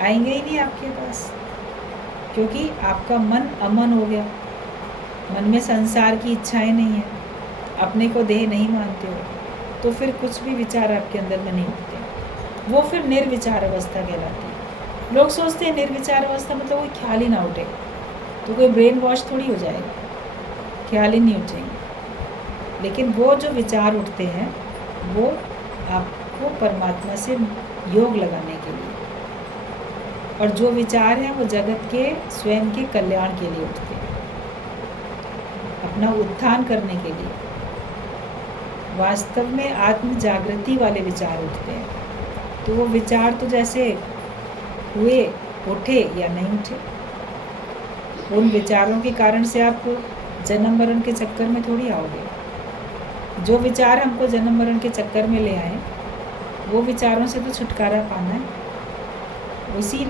आएंगे ही नहीं आपके पास, क्योंकि आपका मन अमन हो गया। मन में संसार की इच्छाएं नहीं है, अपने को देह नहीं मानते हो, तो फिर कुछ भी विचार आपके अंदर में नहीं होते। वो फिर निर्विचार अवस्था कहलाती है। लोग सोचते हैं निर्विचार अवस्था मतलब कोई ख्याल ही ना उठे, तो कोई ब्रेन वॉश थोड़ी हो जाएगा, ख्याल ही नहीं उठेंगे। लेकिन वो जो विचार उठते हैं वो आपको परमात्मा से योग लगाने के लिए, और जो विचार हैं वो जगत के स्वयं के कल्याण के लिए उठते हैं, अपना उत्थान करने के लिए। वास्तव में आत्म जागृति वाले विचार उठते हैं। तो वो विचार तो जैसे हुए, उठे या नहीं उठे, उन विचारों के कारण से आप जन्म मरण के चक्कर में थोड़ी आओगे। जो विचार हमको जन्म मरण के चक्कर में ले आए, वो विचारों से तो छुटकारा पाना है। उसी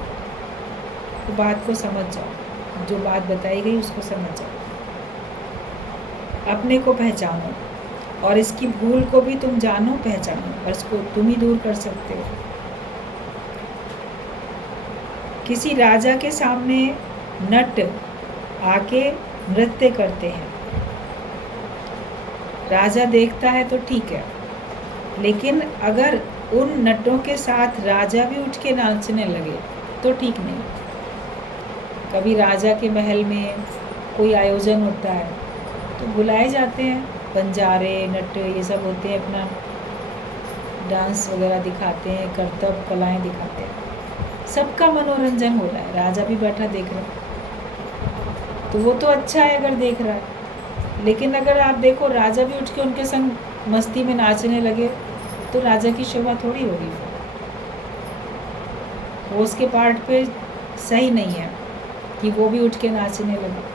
बात को समझ जाओ, जो बात बताई गई उसको समझ जाओ, अपने को पहचानो, और इसकी भूल को भी तुम जानो, पहचानो, और इसको तुम ही दूर कर सकते हो। किसी राजा के सामने नट आके नृत्य करते हैं, राजा देखता है तो ठीक है, लेकिन अगर उन नटों के साथ राजा भी उठ के नाचने लगे तो ठीक नहीं। कभी राजा के महल में कोई आयोजन होता है तो बुलाए जाते हैं, बंजारे, नट, ये सब होते हैं, अपना डांस वगैरह दिखाते हैं, करतब कलाएं दिखाते हैं, सबका मनोरंजन हो रहा है, राजा भी बैठा देख रहा है, तो वो तो अच्छा है अगर देख रहा है। लेकिन अगर आप देखो राजा भी उठ के उनके संग मस्ती में नाचने लगे तो राजा की शोभा थोड़ी होगी, वो उसके पार्ट पे सही नहीं है कि वो भी उठ के नाचने लगे।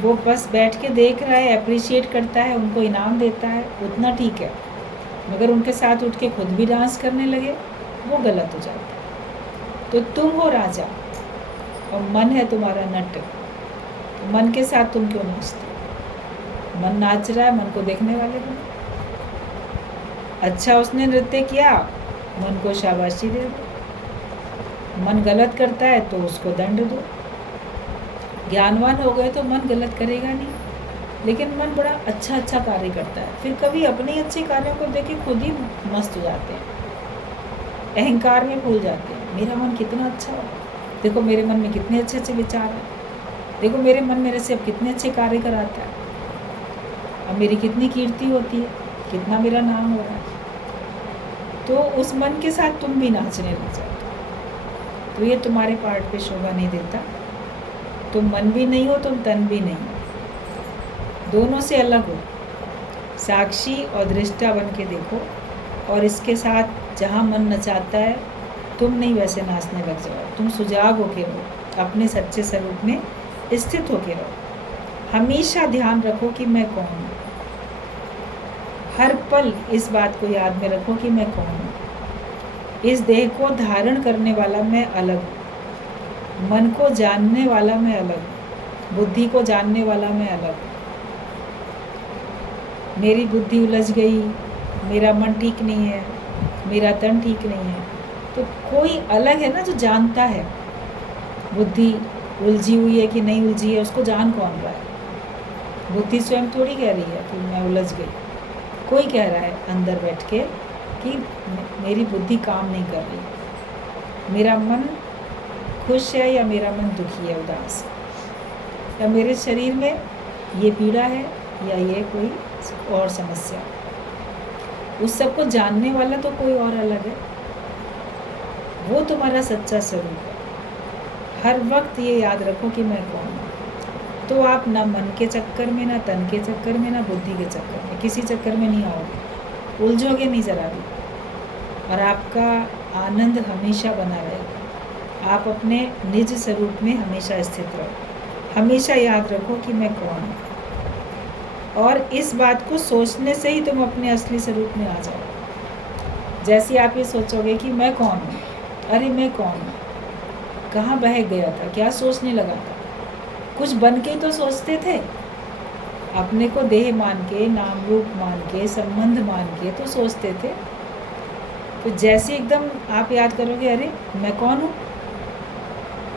वो बस बैठ के देख रहा है, अप्रिशिएट करता है, उनको इनाम देता है, उतना ठीक है, मगर उनके साथ उठ के खुद भी डांस करने लगे वो गलत हो जाता है। तो तुम हो राजा और मन है तुम्हारा नट, तो मन के साथ तुम क्यों नाचते? मन नाच रहा है, मन को देखने वाले बनो। अच्छा उसने नृत्य किया, मन को शाबाशी दे दो। मन गलत करता है तो उसको दंड दो। ज्ञानवान हो गए तो मन गलत करेगा नहीं, लेकिन मन बड़ा अच्छा अच्छा कार्य करता है। फिर कभी अपने अच्छे कार्यों को देख के खुद ही मस्त हो जाते हैं, अहंकार में भूल जाते हैं, मेरा मन कितना अच्छा है, देखो मेरे मन में कितने अच्छे अच्छे विचार हैं, देखो मेरे मन मेरे से अब कितने अच्छे कार्य कराता है, अब मेरी कितनी कीर्ति होती है, कितना मेरा नाम हो रहा है। तो उस मन के साथ तुम भी नाचने लग जाते, तो ये तुम्हारे पार्ट पे शोभा नहीं देता। तुम मन भी नहीं हो, तुम तन भी नहीं हो, दोनों से अलग हो। साक्षी और दृष्टा बन के देखो, और इसके साथ जहाँ मन नचाता है तुम नहीं वैसे नाचने लग जाओ। तुम सुजाग होके रहो, अपने सच्चे स्वरूप में स्थित होके रहो। हमेशा ध्यान रखो कि मैं कौन हूँ, हर पल इस बात को याद में रखो कि मैं कौन हूँ। इस देह को धारण करने वाला मैं अलग हूँ, मन को जानने वाला मैं अलग हूँ, बुद्धि को जानने वाला मैं अलग हूँ। मेरी बुद्धि उलझ गई, मेरा मन ठीक नहीं है, मेरा तन ठीक नहीं है। तो कोई अलग है ना जो जानता है बुद्धि उलझी हुई है कि नहीं उलझी है, उसको जान कौन रहा है? बुद्धि स्वयं थोड़ी कह रही है कि मैं उलझ गई। कोई कह रहा है अंदर बैठ के कि मेरी बुद्धि काम नहीं कर रही, मेरा मन खुश है या मेरा मन दुखी है, उदास, या मेरे शरीर में ये पीड़ा है या ये कोई और समस्या। उस सबको जानने वाला तो कोई और अलग है, वो तुम्हारा सच्चा स्वरूप है। हर वक्त ये याद रखो कि मैं कौन हूँ। तो आप ना मन के चक्कर में, ना तन के चक्कर में, ना बुद्धि के चक्कर में, किसी चक्कर में नहीं आओगे, उलझोगे नहीं जरा भी, और आपका आनंद हमेशा बना रहेगा। आप अपने निज स्वरूप में हमेशा स्थित रहो। हमेशा याद रखो कि मैं कौन हूँ, और इस बात को सोचने से ही तुम अपने असली स्वरूप में आ जाओ। जैसे आप ये सोचोगे कि मैं कौन हूँ, अरे मैं कौन हूँ, कहाँ बह गया था, क्या सोचने लगा था, कुछ बन के तो सोचते थे, अपने को देह मान के, नाम रूप मान के, संबंध मान के तो सोचते थे। तो जैसे एकदम आप याद करोगे अरे मैं कौन हूँ,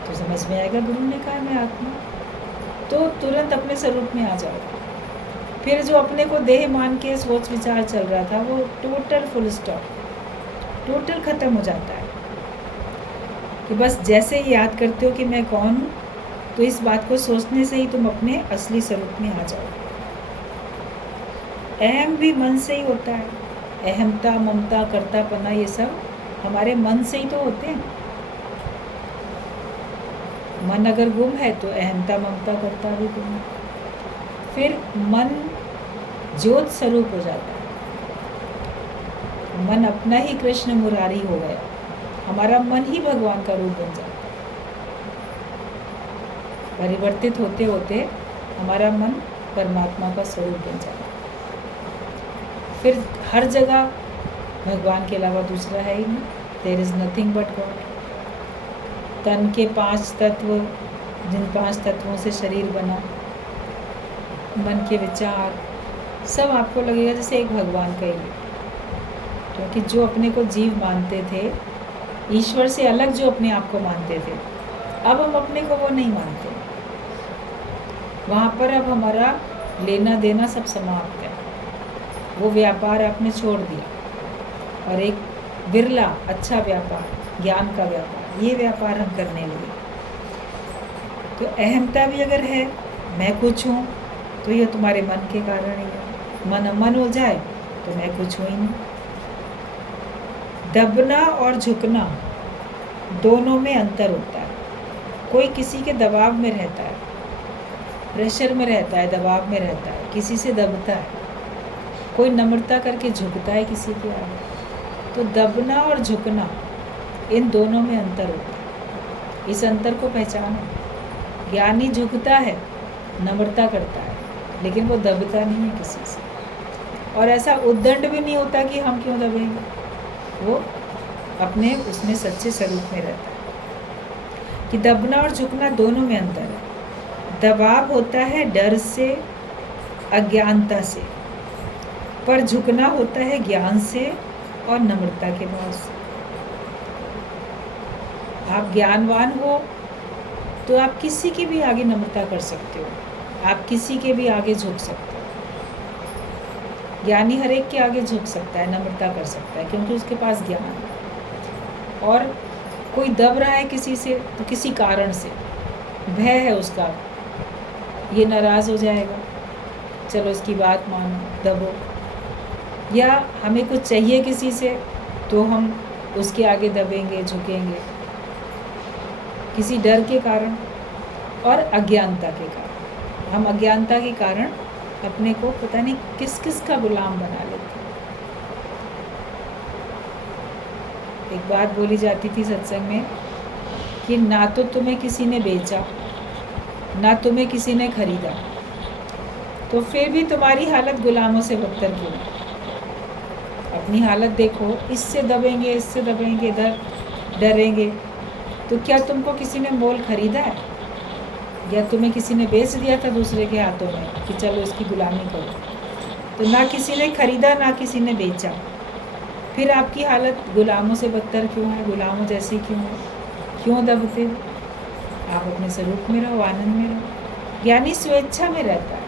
तो समझ में आएगा गुरु ने कहा मैं आत्मा, तो तुरंत अपने स्वरूप में आ जाओगे। फिर जो अपने को देह मान के सोच विचार चल रहा था वो टोटल फुल स्टॉप, टोटल ख़त्म हो जाता है। कि बस जैसे ही याद करते हो कि मैं कौन हूँ, तो इस बात को सोचने से ही तुम अपने असली स्वरूप में आ जाओ। अहम भी मन से ही होता है, अहमता, ममता, कर्तापना, ये सब हमारे मन से ही तो होते हैं। मन अगर गुम है तो अहमता, ममता, कर्ता भी गुम है। फिर मन ज्योत स्वरूप हो जाता है, मन अपना ही कृष्ण मुरारी हो गया, हमारा मन ही भगवान का रूप बन जाता है। परिवर्तित होते होते हमारा मन परमात्मा का स्वरूप बन जाता है। फिर हर जगह भगवान के अलावा दूसरा है ही नहीं, there is nothing but God. तन के 5 तत्व, जिन 5 तत्वों से शरीर बना, मन के विचार, सब आपको लगेगा जैसे एक भगवान का ही है। क्योंकि जो अपने को जीव मानते थे, ईश्वर से अलग जो अपने आप को मानते थे, अब हम अपने को वो नहीं मानते। वहाँ पर अब हमारा लेना देना सब समाप्त है, वो व्यापार आपने छोड़ दिया और एक बिरला अच्छा व्यापार, ज्ञान का व्यापार, ये व्यापार हम करने लगे। तो अहमता भी अगर है, मैं कुछ हूँ, तो ये तुम्हारे मन के कारण ही है। मन हो जाए तो मैं कुछ हूँ ही नहीं। दबना और झुकना दोनों में अंतर होता है। कोई किसी के दबाव में रहता है, प्रेशर में रहता है, दबाव में रहता है, किसी से दबता है। कोई नम्रता करके झुकता है किसी के आगे। तो दबना और झुकना, इन दोनों में अंतर होता है। इस अंतर को पहचानो। ज्ञानी झुकता है, नम्रता करता है, लेकिन वो दबता नहीं है किसी से। और ऐसा उद्दंड भी नहीं होता कि हम क्यों दबेंगे, वो अपने उसमें सच्चे स्वरूप में रहता है। कि दबना और झुकना दोनों में अंतर है। दबाव होता है डर से, अज्ञानता से, पर झुकना होता है ज्ञान से और नम्रता के भाव से। आप ज्ञानवान हो तो आप किसी के भी आगे नम्रता कर सकते हो, आप किसी के भी आगे झुक सकते हो। ज्ञानी हर एक के आगे झुक सकता है, नम्रता कर सकता है, क्योंकि उसके पास ज्ञान है। और कोई दब रहा है किसी से तो किसी कारण से, भय है उसका, ये नाराज़ हो जाएगा, चलो इसकी बात मानो, दबो। या हमें कुछ चाहिए किसी से तो हम उसके आगे दबेंगे, झुकेंगे, किसी डर के कारण और अज्ञानता के कारण। हम अज्ञानता के कारण अपने को पता नहीं किस किस का गुलाम बना लेते हैं। एक बात बोली जाती थी सत्संग में कि ना तो तुम्हें किसी ने बेचा, ना तुम्हें किसी ने खरीदा, तो फिर भी तुम्हारी हालत गुलामों से बदतर क्यों? अपनी हालत देखो, इससे दबेंगे, इससे दबेंगे, इधर डरेंगे, तो क्या तुमको किसी ने मोल खरीदा है? या तुम्हें किसी ने बेच दिया था दूसरे के हाथों में कि चलो इसकी गुलामी करो? तो ना किसी ने खरीदा ना किसी ने बेचा, फिर आपकी हालत गुलामों से बदतर क्यों है? गुलामों जैसी क्यों है? क्यों दबते हो? आप अपने स्वरूप में रहो, आनंद में रहो। ज्ञानी स्वेच्छा में रहता है,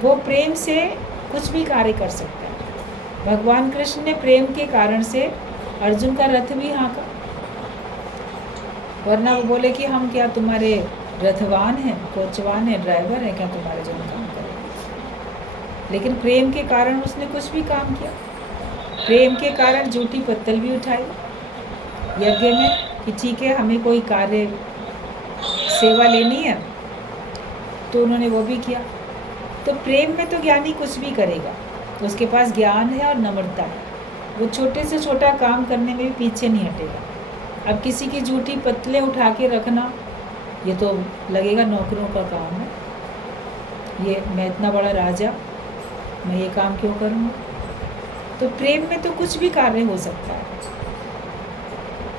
वो प्रेम से कुछ भी कार्य कर सकता है। भगवान कृष्ण ने प्रेम के कारण से अर्जुन का रथ भी हाँका, वरना वो बोले कि हम क्या तुम्हारे रथवान हैं, कोचवान हैं, ड्राइवर हैं क्या तुम्हारे जो काम करेंगे? लेकिन प्रेम के कारण उसने कुछ भी काम किया। प्रेम के कारण झूठी पत्तल भी उठाई यज्ञ में कि ठीक है हमें कोई कार्य सेवा लेनी है, तो उन्होंने वो भी किया। तो प्रेम में तो ज्ञानी कुछ भी करेगा, उसके पास ज्ञान है और नम्रता है, वो छोटे से छोटा काम करने में भी पीछे नहीं हटेगा। अब किसी की झूठी पत्तलें उठा के रखना, ये तो लगेगा नौकरों का काम है, ये मैं इतना बड़ा राजा, मैं ये काम क्यों करूँगा? तो प्रेम में तो कुछ भी कार्य हो सकता है,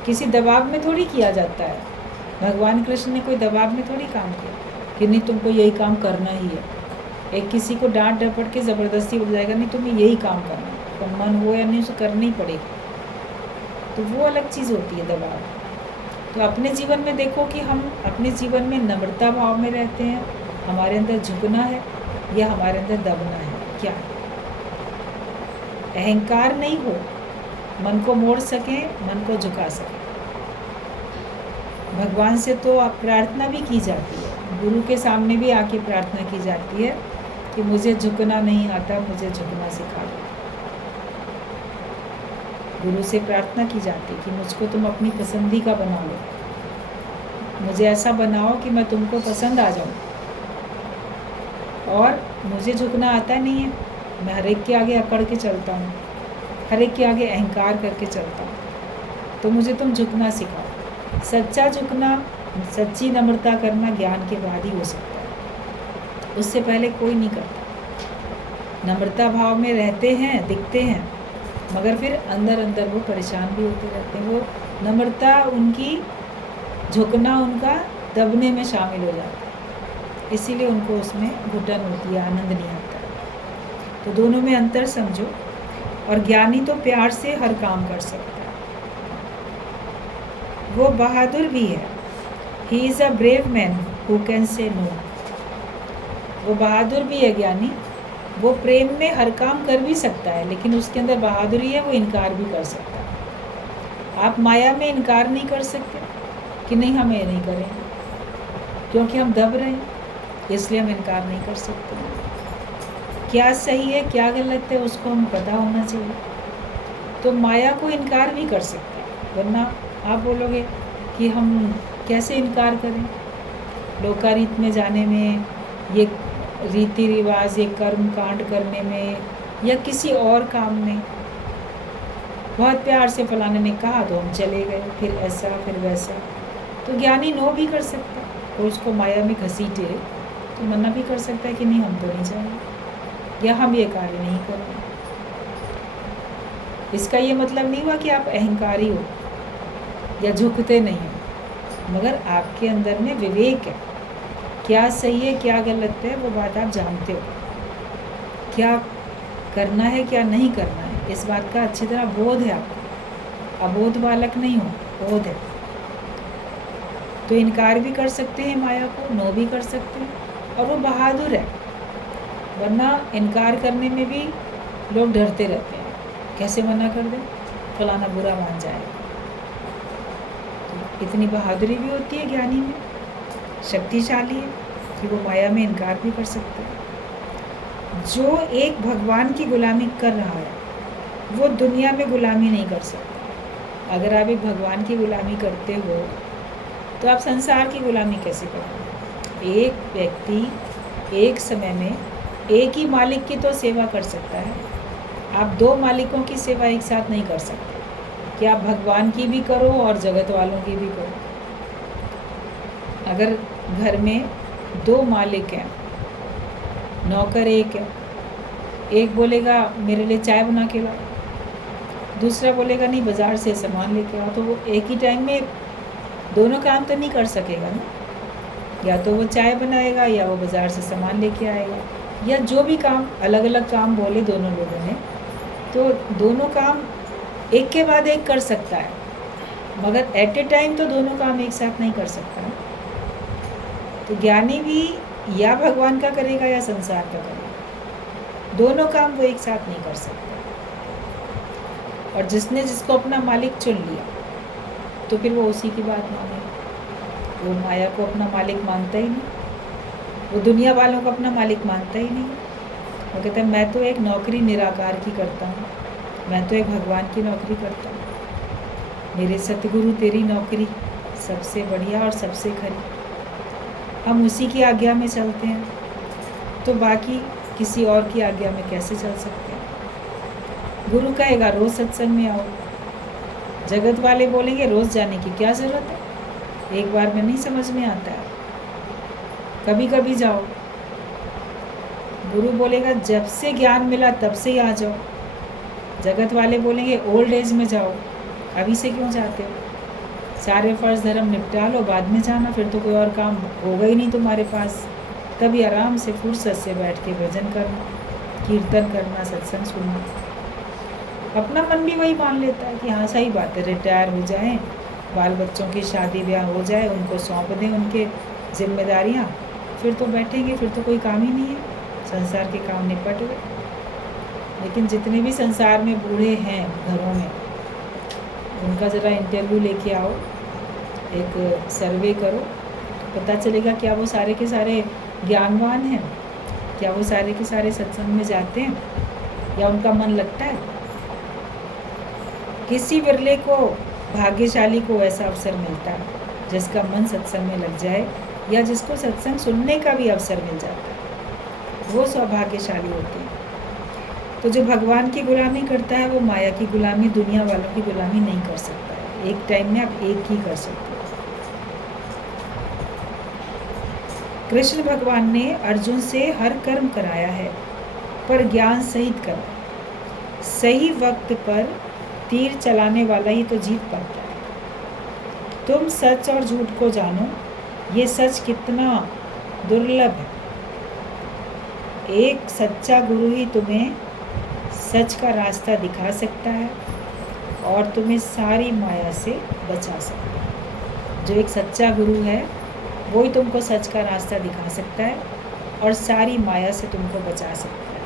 किसी दबाव में थोड़ी किया जाता है। भगवान कृष्ण ने कोई दबाव में थोड़ी काम किया कि नहीं तुमको यही काम करना ही है। एक किसी को डांट डपट के ज़बरदस्ती बोल जाएगा नहीं तुम्हें यही काम करना है, तो मन हो या नहीं उसे करना ही पड़ेगा, तो वो अलग चीज़ होती है दबाव। तो अपने जीवन में देखो कि हम अपने जीवन में नम्रता भाव में रहते हैं, हमारे अंदर झुकना है या हमारे अंदर दबना है, क्या है? अहंकार नहीं हो, मन को मोड़ सकें, मन को झुका सकें। भगवान से तो प्रार्थना भी की जाती है, गुरु के सामने भी आके प्रार्थना की जाती है कि मुझे झुकना नहीं आता, मुझे झुकना सिखा दो। गुरु से प्रार्थना की जाती है कि मुझको तुम अपनी पसंदी का बना लो, मुझे ऐसा बनाओ कि मैं तुमको पसंद आ जाऊं, और मुझे झुकना आता नहीं है, मैं हर एक के आगे अकड़ के चलता हूँ, हर एक के आगे अहंकार करके चलता हूँ, तो मुझे तुम झुकना सिखाओ। सच्चा झुकना, सच्ची नम्रता करना ज्ञान के बाद ही हो सकता है, उससे पहले कोई नहीं करता। नम्रता भाव में रहते हैं, दिखते हैं, मगर फिर अंदर अंदर वो परेशान भी होते रहते हैं। वो नम्रता उनकी, झुकना उनका दबने में शामिल हो जाता है, इसीलिए उनको उसमें घुटन होती है, आनंद नहीं आता। तो दोनों में अंतर समझो। और ज्ञानी तो प्यार से हर काम कर सकता है, वो बहादुर भी है। He is a brave man who can say no. वो बहादुर भी है ज्ञानी, वो प्रेम में हर काम कर भी सकता है, लेकिन उसके अंदर बहादुरी है, वो इनकार भी कर सकता है। आप माया में इनकार नहीं कर सकते कि नहीं हम ये नहीं करेंगे, क्योंकि हम दब रहे हैं, इसलिए हम इनकार नहीं कर सकते। क्या सही है क्या गलत है उसको हमें पता होना चाहिए, तो माया को इनकार भी कर सकते हैं। वरना आप बोलोगे कि हम कैसे इनकार करें, लोकारीत में जाने में, ये रीति रिवाज, ये कर्म कांड करने में, या किसी और काम में। बहुत प्यार से फलाने ने कहा तो हम चले गए, फिर ऐसा फिर वैसा। तो ज्ञानी नो भी कर सकता है, और उसको माया में घसीटे तो मना भी कर सकता है कि नहीं हम तो नहीं जाएंगे, या हम ये कार्य नहीं करेंगे। इसका ये मतलब नहीं हुआ कि आप अहंकारी हो या झुकते नहीं हो, मगर आपके अंदर में विवेक है, क्या सही है क्या गलत है वो बात आप जानते हो, क्या करना है क्या नहीं करना है, इस बात का अच्छी तरह बोध है आपको। अबोध बालक नहीं हो, बोध है। तो इनकार भी कर सकते हैं माया को, नो भी कर सकते हैं, और वो बहादुर है। वरना इनकार करने में भी लोग डरते रहते हैं, कैसे मना कर दें, फलाना बुरा मान जाए। तो इतनी बहादुरी भी होती है ज्ञानी में, शक्तिशाली है कि वो माया में इनकार भी कर सकते हैं। जो एक भगवान की गुलामी कर रहा है वो दुनिया में गुलामी नहीं कर सकता। अगर आप एक भगवान की गुलामी करते हो तो आप संसार की गुलामी कैसे करोगे? एक व्यक्ति एक समय में एक ही मालिक की तो सेवा कर सकता है, आप दो मालिकों की सेवा एक साथ नहीं कर सकते कि आप भगवान की भी करो और जगत वालों की भी करो। अगर घर में दो मालिक हैं, नौकर एक है, एक बोलेगा मेरे लिए चाय बना के लाओ, दूसरा बोलेगा नहीं बाज़ार से सामान लेके आओ, तो वो एक ही टाइम में दोनों काम तो नहीं कर सकेगा ना, या तो वो चाय बनाएगा या वो बाज़ार से सामान लेके आएगा। या जो भी काम, अलग अलग काम बोले दोनों लोगों ने, तो दोनों काम एक के बाद एक कर सकता है, मगर एट ए टाइम तो दोनों काम एक साथ नहीं कर सकता। तो ज्ञानी भी या भगवान का करेगा या संसार का करेगा, दोनों काम वो एक साथ नहीं कर सकता। और जिसने जिसको अपना मालिक चुन लिया तो फिर वो उसी की बात माने। वो माया को अपना मालिक मानता ही नहीं, वो दुनिया वालों को अपना मालिक मानता ही नहीं। वो कहता है मैं तो एक नौकरी निराकार की करता हूँ, मैं तो एक भगवान की नौकरी करता हूँ, मेरे सतगुरु तेरी नौकरी सबसे बढ़िया और सबसे खरी। हम उसी की आज्ञा में चलते हैं, तो बाकी किसी और की आज्ञा में कैसे चल सकते हैं। गुरु कहेगा रोज़ सत्संग में आओ, जगत वाले बोलेंगे रोज़ जाने की क्या ज़रूरत है, एक बार में नहीं समझ में आता है, कभी कभी जाओ। गुरु बोलेगा जब से ज्ञान मिला तब से ही आ जाओ, जगत वाले बोलेंगे ओल्ड एज में जाओ, अभी से क्यों जाते हो, सारे फर्ज धर्म निपटा लो बाद में जाना, फिर तो कोई और काम होगा ही नहीं तुम्हारे पास, तभी आराम से फुर्सत से बैठ के भजन करना, कीर्तन करना, सत्संग सुनना। अपना मन भी वही मान लेता है कि हाँ सही बात है, रिटायर हो जाएं, बाल बच्चों की शादी ब्याह हो जाए, उनको सौंप दें उनके जिम्मेदारियाँ, फिर तो बैठेंगे, फिर तो कोई काम ही नहीं है, संसार के काम निपट गए। लेकिन जितने भी संसार में बूढ़े हैं घरों में, उनका ज़रा इंटरव्यू लेके आओ, एक सर्वे करो, पता चलेगा क्या वो सारे के सारे ज्ञानवान हैं, क्या वो सारे के सारे सत्संग में जाते हैं, या उनका मन लगता है। किसी विरले को, भाग्यशाली को ऐसा अवसर मिलता है जिसका मन सत्संग में लग जाए, या जिसको सत्संग सुनने का भी अवसर मिल जाता है, वो सौभाग्यशाली होते हैं। तो जो भगवान की गुलामी करता है वो माया की गुलामी, दुनिया वालों की गुलामी नहीं कर सकता है। एक टाइम में आप एक ही कर सकते हो। कृष्ण भगवान ने अर्जुन से हर कर्म कराया है, पर ज्ञान सहित कराया। सही वक्त पर तीर चलाने वाला ही तो जीत पाता है। तुम सच और झूठ को जानो, ये सच कितना दुर्लभ है। एक सच्चा गुरु ही तुम्हें सच का रास्ता दिखा सकता है और तुम्हें सारी माया से बचा सकता है। जो एक सच्चा गुरु है वो ही तुमको सच का रास्ता दिखा सकता है और सारी माया से तुमको बचा सकता है।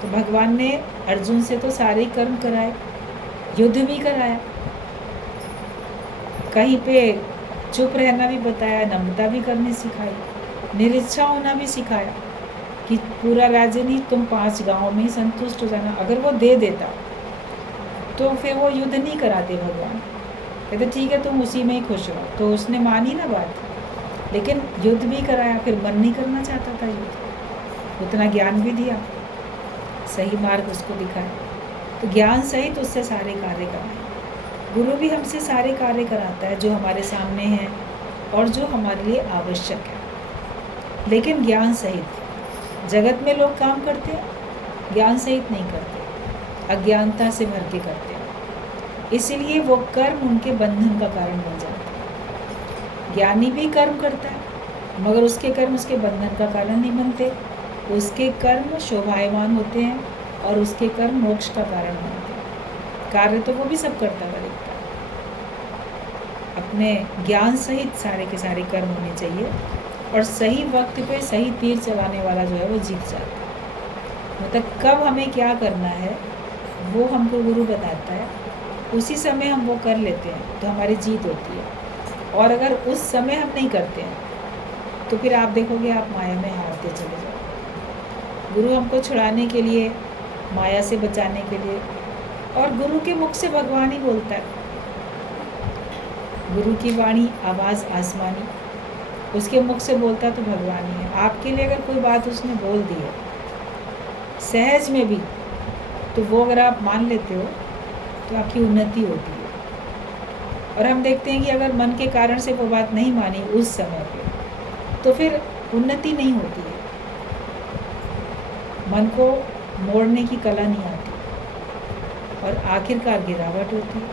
तो भगवान ने अर्जुन से तो सारे कर्म कराए, युद्ध भी कराया, कहीं पे चुप रहना भी बताया, नम्रता भी करनी सिखाई, निरीक्षा होना भी सिखाया कि पूरा राज्य नहीं, तुम 5 गांव में ही संतुष्ट हो जाना। अगर वो दे देता तो फिर वो युद्ध नहीं कराते भगवान, कहते ठीक है तुम उसी में ही खुश रहो। तो उसने मानी ना बात, लेकिन युद्ध भी कराया, फिर मन नहीं करना चाहता था युद्ध, उतना ज्ञान भी दिया, सही मार्ग उसको दिखाया। तो ज्ञान सहित उससे सारे कार्य कराए। गुरु भी हमसे सारे कार्य कराता है जो हमारे सामने हैं और जो हमारे लिए आवश्यक है, लेकिन ज्ञान सहित। जगत में लोग काम करते हैं, ज्ञान सहित नहीं करते, अज्ञानता से भर के करते हैं, इसीलिए वो कर्म उनके बंधन का कारण बन जाता है। ज्ञानी भी कर्म करता है मगर उसके कर्म उसके बंधन का कारण नहीं बनते, उसके कर्म शोभायमान होते हैं और उसके कर्म मोक्ष का कारण बनते हैं। कार्य तो वो भी सब करता है, दिखता है। अपने ज्ञान सहित सारे के सारे कर्म होने चाहिए और सही वक्त पे सही तीर चलाने वाला जो है वो जीत जाता है। मतलब कब हमें क्या करना है वो हमको गुरु बताता है, उसी समय हम वो कर लेते हैं तो हमारी जीत होती है। और अगर उस समय हम नहीं करते हैं तो फिर आप देखोगे आप माया में हारते चले जाओ। गुरु हमको छुड़ाने के लिए, माया से बचाने के लिए, और गुरु के मुख से भगवान ही बोलता है। गुरु की वाणी आवाज़ आसमानी, उसके मुख से बोलता तो भगवान ही है। आपके लिए अगर कोई बात उसने बोल दी है सहज में भी, तो वो अगर आप मान लेते हो तो आपकी उन्नति होती है। और हम देखते हैं कि अगर मन के कारण से वो बात नहीं मानी उस समय पे, तो फिर उन्नति नहीं होती है, मन को मोड़ने की कला नहीं आती और आखिरकार गिरावट होती है।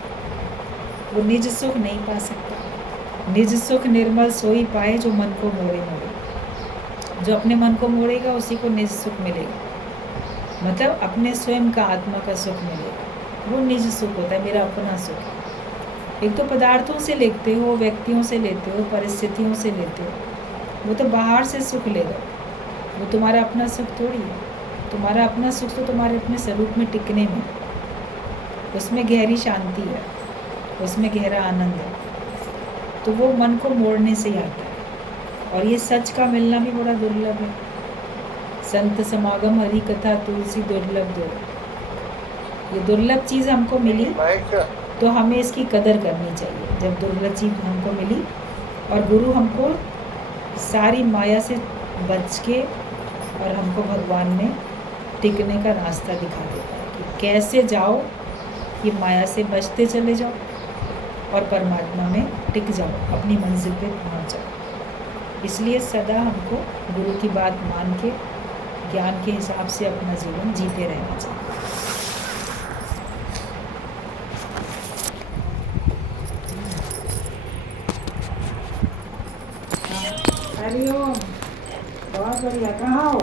वो निज सुख नहीं पा सकता। निज सुख निर्मल सोई पाए जो मन को मोड़े मोड़े। जो अपने मन को मोड़ेगा उसी को निज सुख मिलेगा, मतलब अपने स्वयं का आत्मा का सुख मिलेगा। वो निज सुख होता है, मेरा अपना सुख। एक तो पदार्थों से लेते हो, व्यक्तियों से लेते हो, परिस्थितियों से लेते हो, वो तो बाहर से सुख ले लो, वो तुम्हारा अपना सुख थोड़ी है। तुम्हारा अपना सुख तो तुम्हारे अपने स्वरूप में टिकने में, उसमें गहरी शांति है, उसमें गहरा आनंद है। तो वो मन को मोड़ने से ही आता है। और ये सच का मिलना भी बड़ा दुर्लभ है। संत समागम हरि कथा तुलसी दुर्लभ दो, ये दुर्लभ चीज़ हमको मिली तो हमें इसकी कदर करनी चाहिए। जब दुर्लभ चीज़ हमको मिली और गुरु हमको सारी माया से बच के और हमको भगवान में टिकने का रास्ता दिखा देता है कि कैसे जाओ, ये माया से बचते चले जाओ और परमात्मा में टिक जाओ, अपनी मंजिल पे पहुंच जाओ। इसलिए सदा हमको गुरु की बात मान के ज्ञान के हिसाब से अपना जीवन जीते रहना चाहिए। हरिओम, बहुत बढ़िया। कहाँ हो?